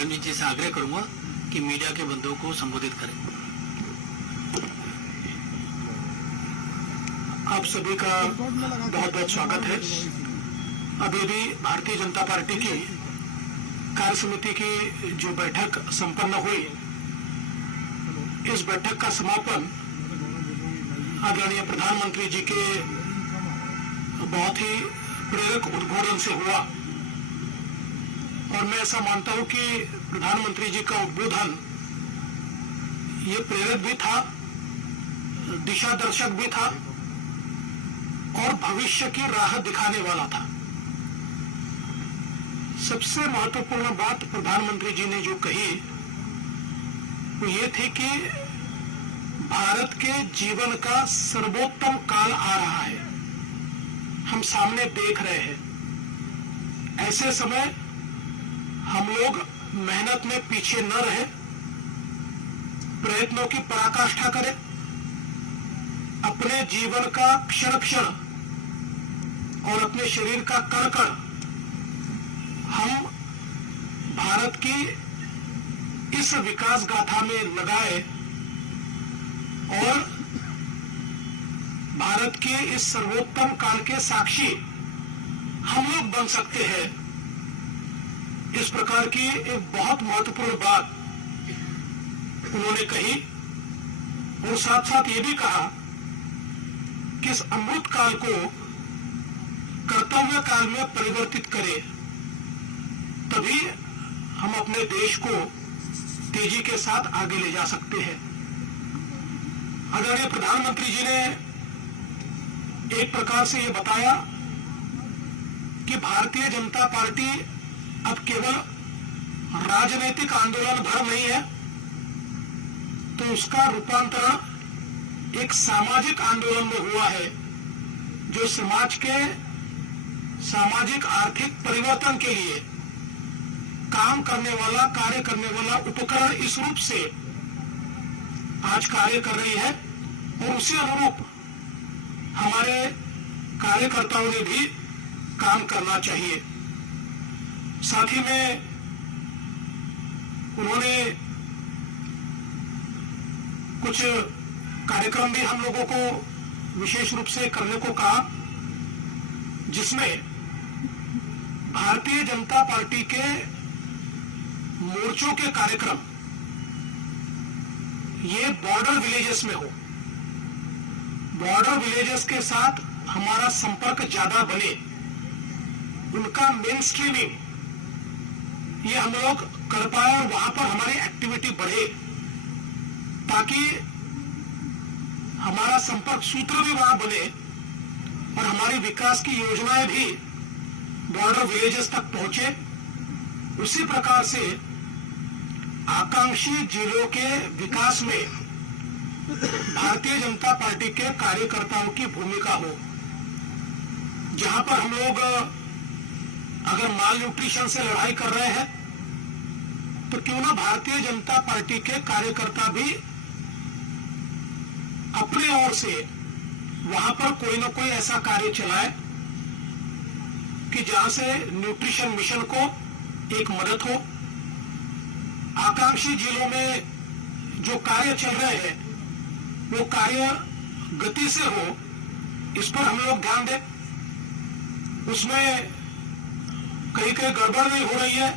फडणवीस जी से आग्रह करूंगा कि मीडिया के बंधुओं को संबोधित करें। आप सभी का बहुत बहुत स्वागत है। अभी भी भारतीय जनता पार्टी की कार्य समिति की जो बैठक संपन्न हुई, इस बैठक का समापन आदरणीय प्रधानमंत्री जी के बहुत ही प्रेरक उद्बोधन से हुआ। और मैं ऐसा मानता हूं कि प्रधानमंत्री जी का उद्बोधन ये प्रेरक भी था, दिशा दर्शक भी था और भविष्य की राह दिखाने वाला था। सबसे महत्वपूर्ण बात प्रधानमंत्री जी ने जो कही वो ये थी कि भारत के जीवन का सर्वोत्तम काल आ रहा है, हम सामने देख रहे हैं। ऐसे समय हम लोग मेहनत में पीछे न रहे, प्रयत्नों की पराकाष्ठा करें, अपने जीवन का क्षण क्षण और अपने शरीर का कण कण हम भारत की इस विकास गाथा में लगाए और भारत के इस सर्वोत्तम काल के साक्षी हम लोग बन सकते हैं। इस प्रकार की एक बहुत महत्वपूर्ण बात उन्होंने कही और साथ साथ ये भी कहा कि इस अमृत काल को कर्तव्य काल में परिवर्तित करें, तभी हम अपने देश को तेजी के साथ आगे ले जा सकते हैं। आदरणीय प्रधानमंत्री जी ने एक प्रकार से ये बताया कि भारतीय जनता पार्टी अब केवल राजनीतिक आंदोलन भर नहीं है, तो उसका रूपांतरण एक सामाजिक आंदोलन में हुआ है, जो समाज के सामाजिक आर्थिक परिवर्तन के लिए काम करने वाला, कार्य करने वाला उपकरण इस रूप से आज कार्य कर रही है। और उसी अनुरूप हमारे कार्यकर्ताओं ने भी काम करना चाहिए। साथ ही में उन्होंने कुछ कार्यक्रम भी हम लोगों को विशेष रूप से करने को कहा, जिसमें भारतीय जनता पार्टी के मोर्चों के कार्यक्रम ये बॉर्डर विलेजेस में हो, बॉर्डर विलेजेस के साथ हमारा संपर्क ज्यादा बने, उनका मेन स्ट्रीमिंग ये हम लोग कर पाए और वहां पर हमारी एक्टिविटी बढ़े, ताकि हमारा संपर्क सूत्र भी वहां बने और हमारी विकास की योजनाएं भी बॉर्डर विलेजेस तक पहुंचे। उसी प्रकार से आकांक्षी जिलों के विकास में भारतीय जनता पार्टी के कार्यकर्ताओं की भूमिका हो। जहां पर हम लोग अगर माल न्यूट्रिशन से लड़ाई कर रहे हैं, तो क्यों ना भारतीय जनता पार्टी के कार्यकर्ता भी अपने ओर से वहां पर कोई ना कोई ऐसा कार्य चलाए कि जहां से न्यूट्रिशन मिशन को एक मदद हो। आकांक्षी जिलों में जो कार्य चल रहे हैं वो कार्य गति से हो, इस पर हम लोग ध्यान दें। उसमें कहीं कहीं गड़बड़ नहीं हो रही है,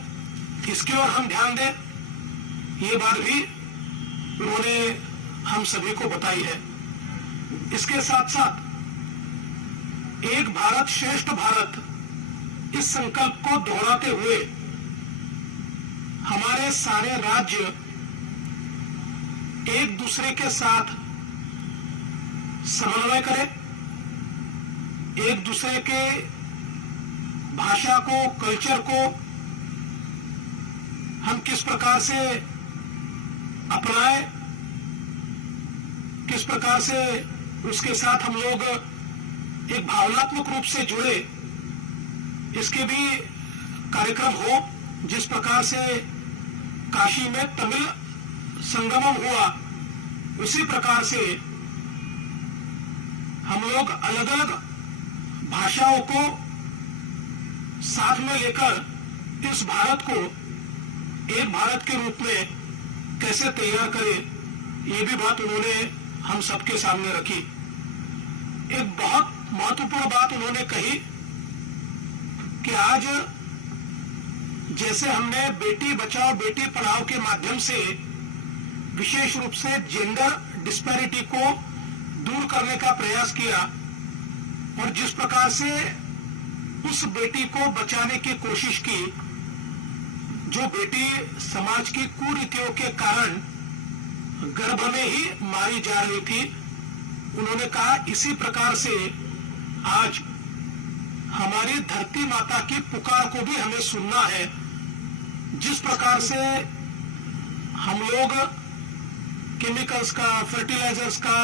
इसकी ओर हम ध्यान दें। ये बात भी उन्होंने हम सभी को बताई है। इसके साथ साथ एक भारत श्रेष्ठ भारत इस संकल्प को दोहराते हुए हमारे सारे राज्य एक दूसरे के साथ समन्वय करें, एक दूसरे के भाषा को, कल्चर को हम किस प्रकार से अपनाएं, किस प्रकार से उसके साथ हम लोग एक भावनात्मक रूप से जुड़े, इसके भी कार्यक्रम हो। जिस प्रकार से काशी में तमिल संगमम हुआ, उसी प्रकार से हम लोग अलग अलग भाषाओं को साथ में लेकर इस भारत को एक भारत के रूप में कैसे तैयार करें, ये भी बात उन्होंने हम सबके सामने रखी। एक बहुत महत्वपूर्ण बात उन्होंने कही कि आज जैसे हमने बेटी बचाओ बेटी पढ़ाओ के माध्यम से विशेष रूप से जेंडर डिस्पैरिटी को दूर करने का प्रयास किया, और जिस प्रकार से उस बेटी को बचाने की कोशिश की जो बेटी समाज की कुरीतियों के कारण गर्भ में ही मारी जा रही थी, उन्होंने कहा इसी प्रकार से आज हमारी धरती माता की पुकार को भी हमें सुनना है। जिस प्रकार से हम लोग केमिकल्स का, फर्टिलाइजर्स का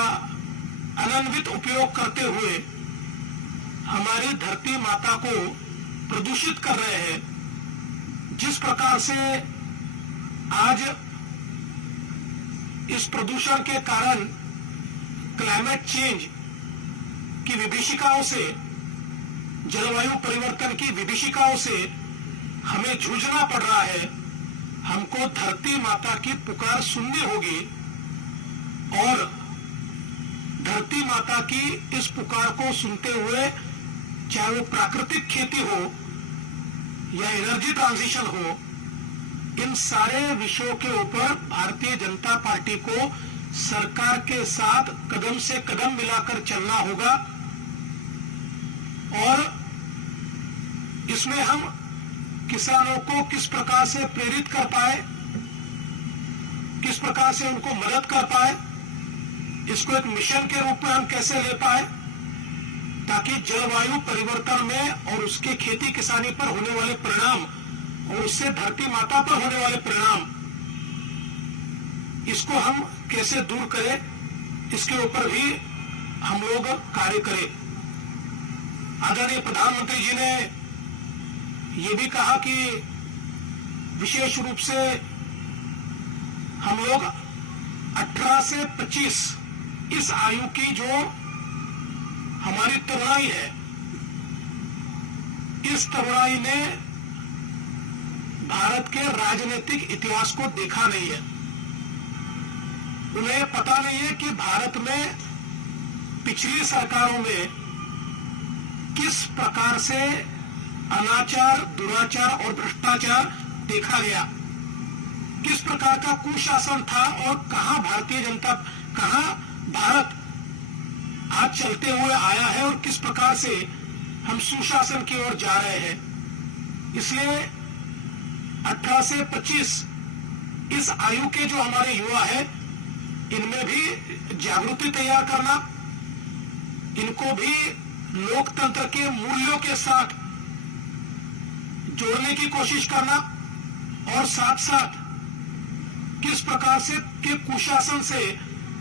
अनन्वित उपयोग करते हुए हमारी धरती माता को प्रदूषित कर रहे हैं, जिस प्रकार से आज इस प्रदूषण के कारण क्लाइमेट चेंज की विभीषिकाओं से, जलवायु परिवर्तन की विभीषिकाओं से हमें जूझना पड़ रहा है, हमको धरती माता की पुकार सुननी होगी और धरती माता की इस पुकार को सुनते हुए, चाहे वो प्राकृतिक खेती हो या एनर्जी ट्रांजिशन हो, इन सारे विषयों के ऊपर भारतीय जनता पार्टी को सरकार के साथ कदम से कदम मिलाकर चलना होगा। और इसमें हम किसानों को किस प्रकार से प्रेरित कर पाए, किस प्रकार से उनको मदद कर पाए, इसको एक मिशन के रूप में हम कैसे ले पाए, ताकि जलवायु परिवर्तन में और उसके खेती किसानी पर होने वाले परिणाम और उससे धरती माता पर होने वाले परिणाम, इसको हम कैसे दूर करें, इसके ऊपर भी हम लोग कार्य करें। आदरणीय प्रधानमंत्री जी ने ये भी कहा कि विशेष रूप से हम लोग 18 से 25 इस आयु की जो हमारी तरुणाई है, इस तरुणाई ने भारत के राजनीतिक इतिहास को देखा नहीं है। उन्हें पता नहीं है कि भारत में पिछली सरकारों में किस प्रकार से अनाचार, दुराचार और भ्रष्टाचार देखा गया, किस प्रकार का कुशासन था और कहां भारत आज चलते हुए आया है और किस प्रकार से हम सुशासन की ओर जा रहे हैं। इसलिए 18 से 25 इस आयु के जो हमारे युवा है, इनमें भी जागृति तैयार करना, इनको भी लोकतंत्र के मूल्यों के साथ जोड़ने की कोशिश करना, और साथ साथ किस प्रकार से के कुशासन से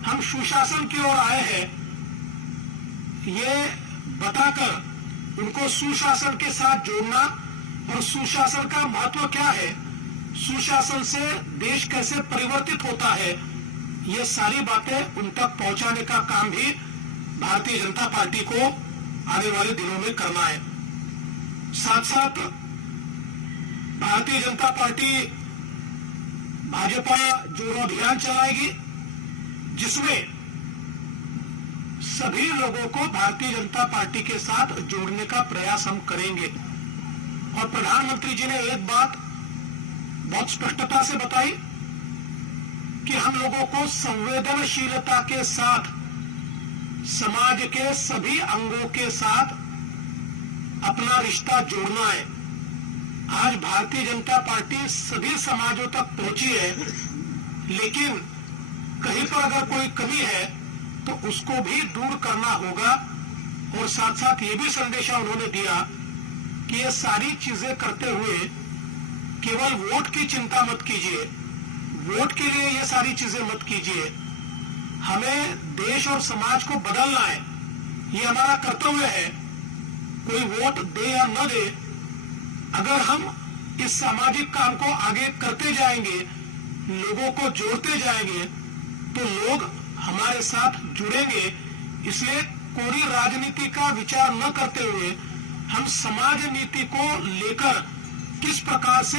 हम सुशासन की ओर आए हैं, ये बताकर उनको सुशासन के साथ जोड़ना, और सुशासन का महत्व क्या है, सुशासन से देश कैसे परिवर्तित होता है, ये सारी बातें उन तक पहुंचाने का काम भी भारतीय जनता पार्टी को आने वाले दिनों में करना है। साथ साथ भारतीय जनता पार्टी भाजपा जोड़ो अभियान चलाएगी, जिसमें सभी लोगों को भारतीय जनता पार्टी के साथ जोड़ने का प्रयास हम करेंगे। और प्रधानमंत्री जी ने एक बात बहुत स्पष्टता से बताई कि हम लोगों को संवेदनशीलता के साथ समाज के सभी अंगों के साथ अपना रिश्ता जोड़ना है। आज भारतीय जनता पार्टी सभी समाजों तक पहुंची है, लेकिन कहीं पर अगर कोई कमी है तो उसको भी दूर करना होगा। और साथ साथ ये भी संदेशा उन्होंने दिया कि ये सारी चीजें करते हुए केवल वोट की चिंता मत कीजिए, वोट के लिए ये सारी चीजें मत कीजिए, हमें देश और समाज को बदलना है, ये हमारा कर्तव्य है। कोई वोट दे या न दे, अगर हम इस सामाजिक काम को आगे करते जाएंगे, लोगों को जोड़ते जाएंगे, तो लोग हमारे साथ जुड़ेंगे। इसलिए कोई राजनीति का विचार न करते हुए हम समाज नीति को लेकर किस प्रकार से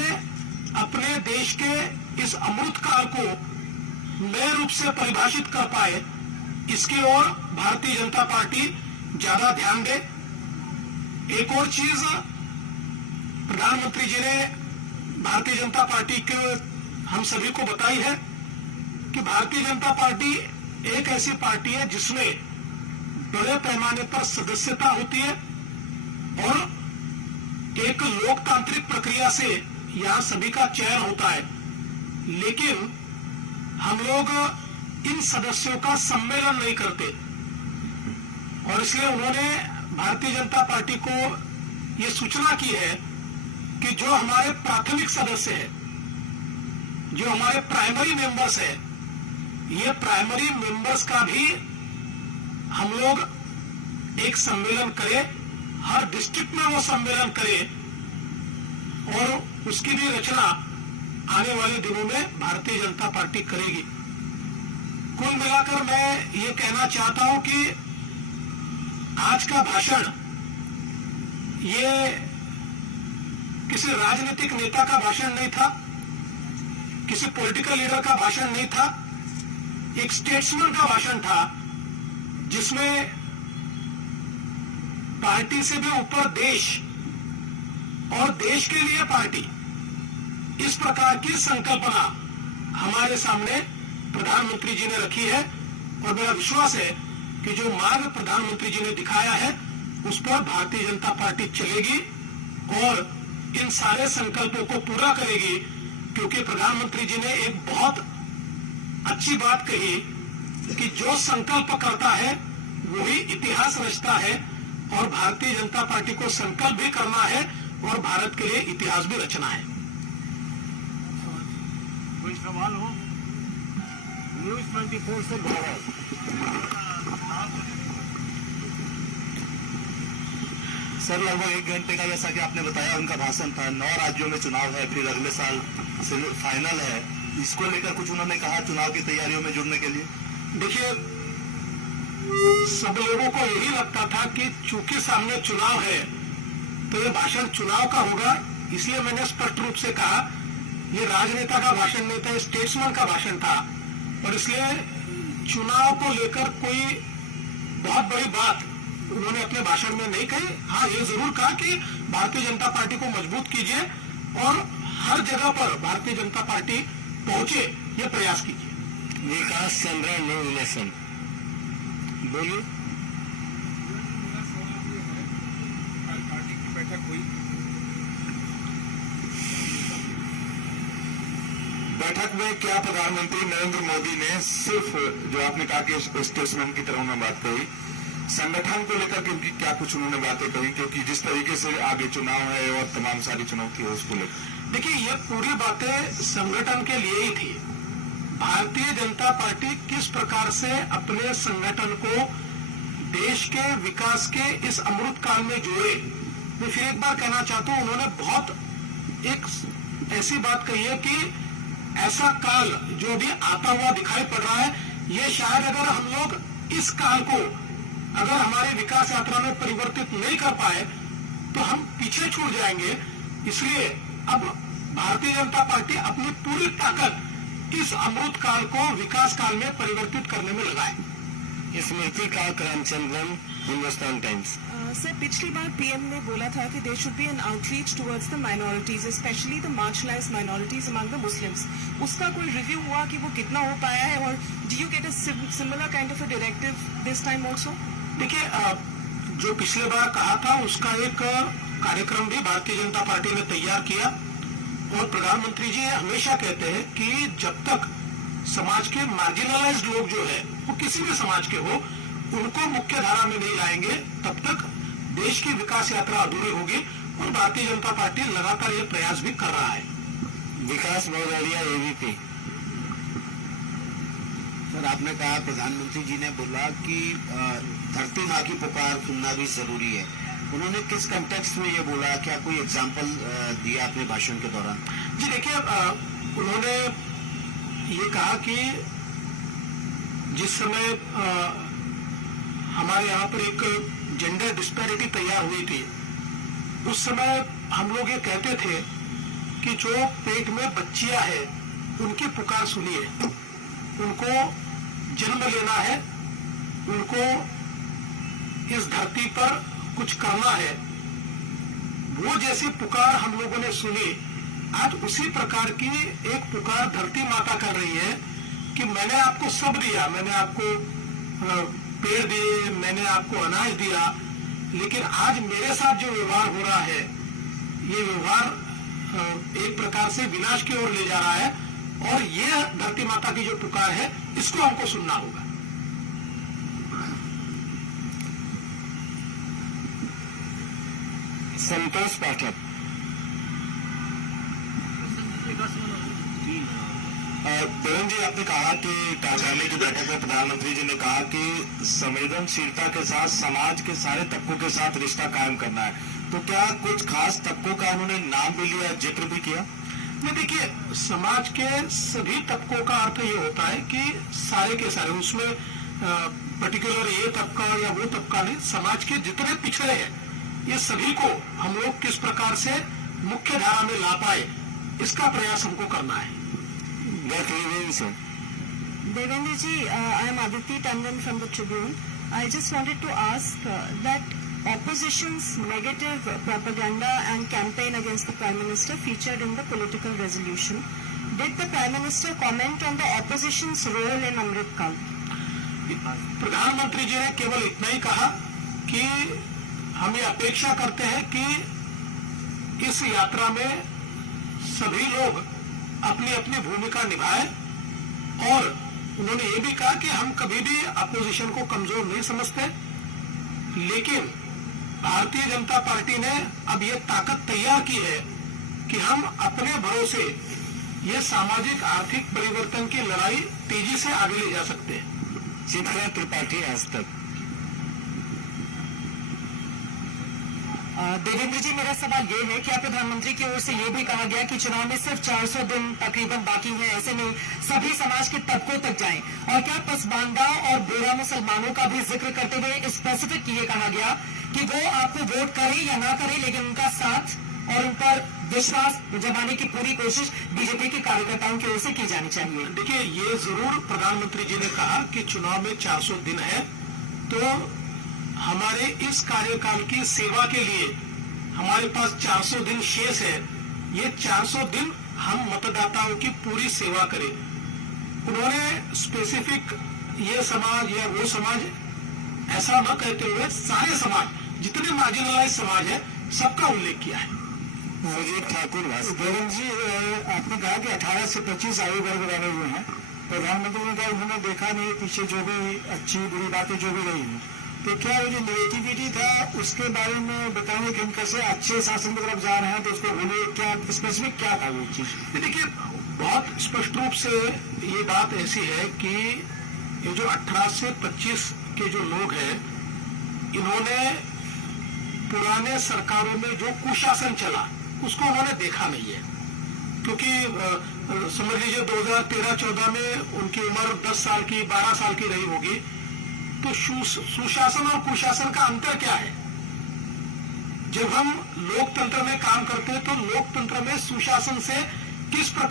अपने देश के इस अमृत काल को नए रूप से परिभाषित कर पाए, इसकी ओर भारतीय जनता पार्टी ज्यादा ध्यान दे। एक और चीज प्रधानमंत्री जी ने भारतीय जनता पार्टी के हम सभी को बताई है कि भारतीय जनता पार्टी एक ऐसी पार्टी है जिसमें बड़े पैमाने पर सदस्यता होती है और एक लोकतांत्रिक प्रक्रिया से यहां सभी का चयन होता है, लेकिन हम लोग इन सदस्यों का सम्मेलन नहीं करते और इसलिए उन्होंने भारतीय जनता पार्टी को ये सूचना की है कि जो हमारे प्राथमिक सदस्य हैं, जो हमारे प्राइमरी मेंबर्स हैं, ये प्राइमरी मेंबर्स का भी हम लोग एक सम्मेलन करें, हर डिस्ट्रिक्ट में वो सम्मेलन करें और उसकी भी रचना आने वाले दिनों में भारतीय जनता पार्टी करेगी। कुल मिलाकर मैं ये कहना चाहता हूं कि आज का भाषण ये किसी राजनीतिक नेता का भाषण नहीं था, किसी पॉलिटिकल लीडर का भाषण नहीं था, एक स्टेट्समैन का भाषण था जिसमें पार्टी से भी ऊपर देश और देश के लिए पार्टी, इस प्रकार की संकल्पना हमारे सामने प्रधानमंत्री जी ने रखी है और मेरा विश्वास है कि जो मार्ग प्रधानमंत्री जी ने दिखाया है उस पर भारतीय जनता पार्टी चलेगी और इन सारे संकल्पों को पूरा करेगी, क्योंकि प्रधानमंत्री जी ने एक बहुत अच्छी बात कही कि जो संकल्प करता है वही इतिहास रचता है और भारतीय जनता पार्टी को संकल्प भी करना है और भारत के लिए इतिहास भी रचना है। कोई सवाल हो? न्यूज 24 से सर, लगभग 1 घंटे का, जैसा कि आपने बताया, उनका भाषण था। 9 राज्यों में चुनाव है, फिर अगले साल फाइनल है। इसको लेकर कुछ उन्होंने कहा चुनाव की तैयारियों में जुड़ने के लिए? देखिए, सब लोगों को यही लगता था कि चूंकि सामने चुनाव है तो ये भाषण चुनाव का होगा, इसलिए मैंने स्पष्ट रूप से कहा ये राजनेता का भाषण नहीं था, स्टेट्समैन का भाषण था और इसलिए चुनाव को लेकर कोई बहुत बड़ी बात उन्होंने अपने भाषण में नहीं कही। हाँ, ये जरूर कहा कि भारतीय जनता पार्टी को मजबूत कीजिए और हर जगह पर भारतीय जनता पार्टी पहुंचे, ये प्रयास कीजिए। विकास चंद्र न्यू इलेक्शन, बोलिए। पार्टी की बैठक हुई, बैठक में क्या प्रधानमंत्री नरेंद्र मोदी ने सिर्फ, जो आपने कहा कि स्टेट्समैन की तरह उन्होंने बात कही, संगठन को लेकर के उनकी क्या कुछ उन्होंने बातें कही, क्योंकि जिस तरीके से आगे चुनाव है और तमाम सारी चुनौती है उसको लेकर? देखिए, ये पूरी बातें संगठन के लिए ही थी। भारतीय जनता पार्टी किस प्रकार से अपने संगठन को देश के विकास के इस अमृत काल में जोड़े। मैं फिर एक बार कहना चाहता हूं, उन्होंने बहुत एक ऐसी बात कही है कि ऐसा काल जो भी आता हुआ दिखाई पड़ रहा है, ये शायद अगर हम लोग इस काल को अगर हमारी विकास यात्रा में परिवर्तित नहीं कर पाए तो हम पीछे छूट जाएंगे। इसलिए अब भारतीय जनता पार्टी अपनी पूरी ताकत इस अमृत काल को विकास काल में परिवर्तित करने में लगाए। स्मृति का करमचंद्रन, हिंदुस्तान टाइम्स। सर, पिछली बार पीएम ने बोला था कि there should be an outreach towards the minorities, specially the marginalised minorities among the Muslims. उसका कोई रिव्यू हुआ कि वो कितना हो पाया है और do you get a similar kind of a directive this time also? देखिए, जो पिछले बार कहा था उसका एक कार्यक्रम भी भारतीय जनता पार्टी ने तैयार किया और प्रधानमंत्री जी हमेशा कहते हैं कि जब तक समाज के मार्जिनलाइज्ड लोग जो है वो किसी भी समाज के हो, उनको मुख्य धारा में नहीं लाएंगे, तब तक देश की विकास यात्रा अधूरी होगी और भारतीय जनता पार्टी लगातार ये प्रयास भी कर रहा है। विकास भदौरिया, एबीपी। सर, आपने कहा, प्रधानमंत्री जी ने बोला कि धरती माँ की पुकार सुनना भी जरूरी है। उन्होंने किस कंटेक्स्ट में ये बोला, क्या कोई एग्जाम्पल दिया अपने भाषण के दौरान? जी देखिए, उन्होंने ये कहा कि जिस समय हमारे यहाँ पर एक जेंडर डिस्पैरिटी तैयार हुई थी, उस समय हम लोग ये कहते थे कि जो पेट में बच्चियां हैं उनकी पुकार सुनिए। उनको जन्म लेना है, उनको इस धरती पर कुछ करना है। वो जैसी पुकार हम लोगों ने सुनी, आज उसी प्रकार की एक पुकार धरती माता कर रही है कि मैंने आपको सब दिया, मैंने आपको पेड़ दिए, मैंने आपको अनाज दिया, लेकिन आज मेरे साथ जो व्यवहार हो रहा है, ये व्यवहार एक प्रकार से विनाश की ओर ले जा रहा है। और ये धरती माता की जो पुकार है, इसको हमको सुनना होगा। संतोष पाठक, देवेंद्र जी, आपने कहा कि कार्यकारिणी की बैठक में प्रधानमंत्री जी ने कहा कि संवेदनशीलता के साथ समाज के सारे तबकों के साथ रिश्ता कायम करना है, तो क्या कुछ खास तबकों का उन्होंने नाम भी लिया, जिक्र भी किया? नहीं, देखिए, समाज के सभी तबकों का अर्थ ये होता है कि सारे के सारे, उसमें पर्टिकुलर ये तबका या वो तबका नहीं, समाज के जितने पिछड़े हैं ये सभी को हम लोग किस प्रकार से मुख्य धारा में ला पाए, इसका प्रयास हमको करना है। Devendra ji, I am Aditi Tandon from the Tribune. I just wanted to ask that opposition's negative propaganda and campaign against the Prime Minister featured in the political resolution. Did the Prime Minister comment on the opposition's role in Amrit Kal? प्रधानमंत्री जी ने केवल इतना ही कहा कि हम ये अपेक्षा करते हैं कि इस यात्रा में सभी लोग अपनी अपनी भूमिका निभाएं, और उन्होंने ये भी कहा कि हम कभी भी अपोजिशन को कमजोर नहीं समझते, लेकिन भारतीय जनता पार्टी ने अब ये ताकत तैयार की है कि हम अपने भरोसे ये सामाजिक आर्थिक परिवर्तन की लड़ाई तेजी से आगे ले जा सकते हैं। शिवराज त्रिपाठी, आज तक। देवेंद्र जी, मेरा सवाल ये है कि प्रधानमंत्री की ओर से ये भी कहा गया कि चुनाव में सिर्फ 400 दिन तकरीबन बाकी हैं, ऐसे में सभी समाज के तबकों तक जाएं, और क्या पसमानदा और बोरा मुसलमानों का भी जिक्र करते हुए स्पेसिफिक ये कहा गया कि वो आपको वोट करे या ना करे, लेकिन उनका साथ और उन पर विश्वास जमाने की पूरी कोशिश बीजेपी के कार्यकर्ताओं की ओर से की जानी चाहिए। देखिए, ये जरूर प्रधानमंत्री जी ने कहा कि चुनाव में 400 दिन है, तो हमारे इस कार्यकाल की सेवा के लिए हमारे पास 400 दिन शेष है। ये 400 दिन हम मतदाताओं की पूरी सेवा करें। उन्होंने स्पेसिफिक ये समाज या वो समाज ऐसा न कहते हुए सारे समाज, जितने मार्जिनलाइज समाज है, सबका उल्लेख किया है। मुझे ठाकुर, देवेंद्र जी, आपने कहा कि 18 से 25 आयु वर्ग वाले हुए हैं। प्रधानमंत्री ने कहा उन्होंने देखा नहीं पीछे जो भी अच्छी बुरी बातें जो भी रही हैं, तो क्या वो जो नेगेटिविटी था उसके बारे में बताएंगे कि हम कैसे अच्छे शासन की तरफ जा रहे हैं, तो उसको बोलिए क्या स्पेसिफिक क्या था वो चीज? देखिए, बहुत स्पष्ट रूप से ये बात ऐसी है कि ये जो 18 से 25 के जो लोग हैं, इन्होंने पुराने सरकारों में जो कुशासन चला उसको उन्होंने देखा नहीं है, क्योंकि समझ लीजिए 2013-14 में उनकी उम्र 10 साल की 12 साल की रही होगी। तो सुशासन और कुशासन का अंतर क्या है? जब हम लोकतंत्र में काम करते हैं तो लोकतंत्र में सुशासन से किस प्रकार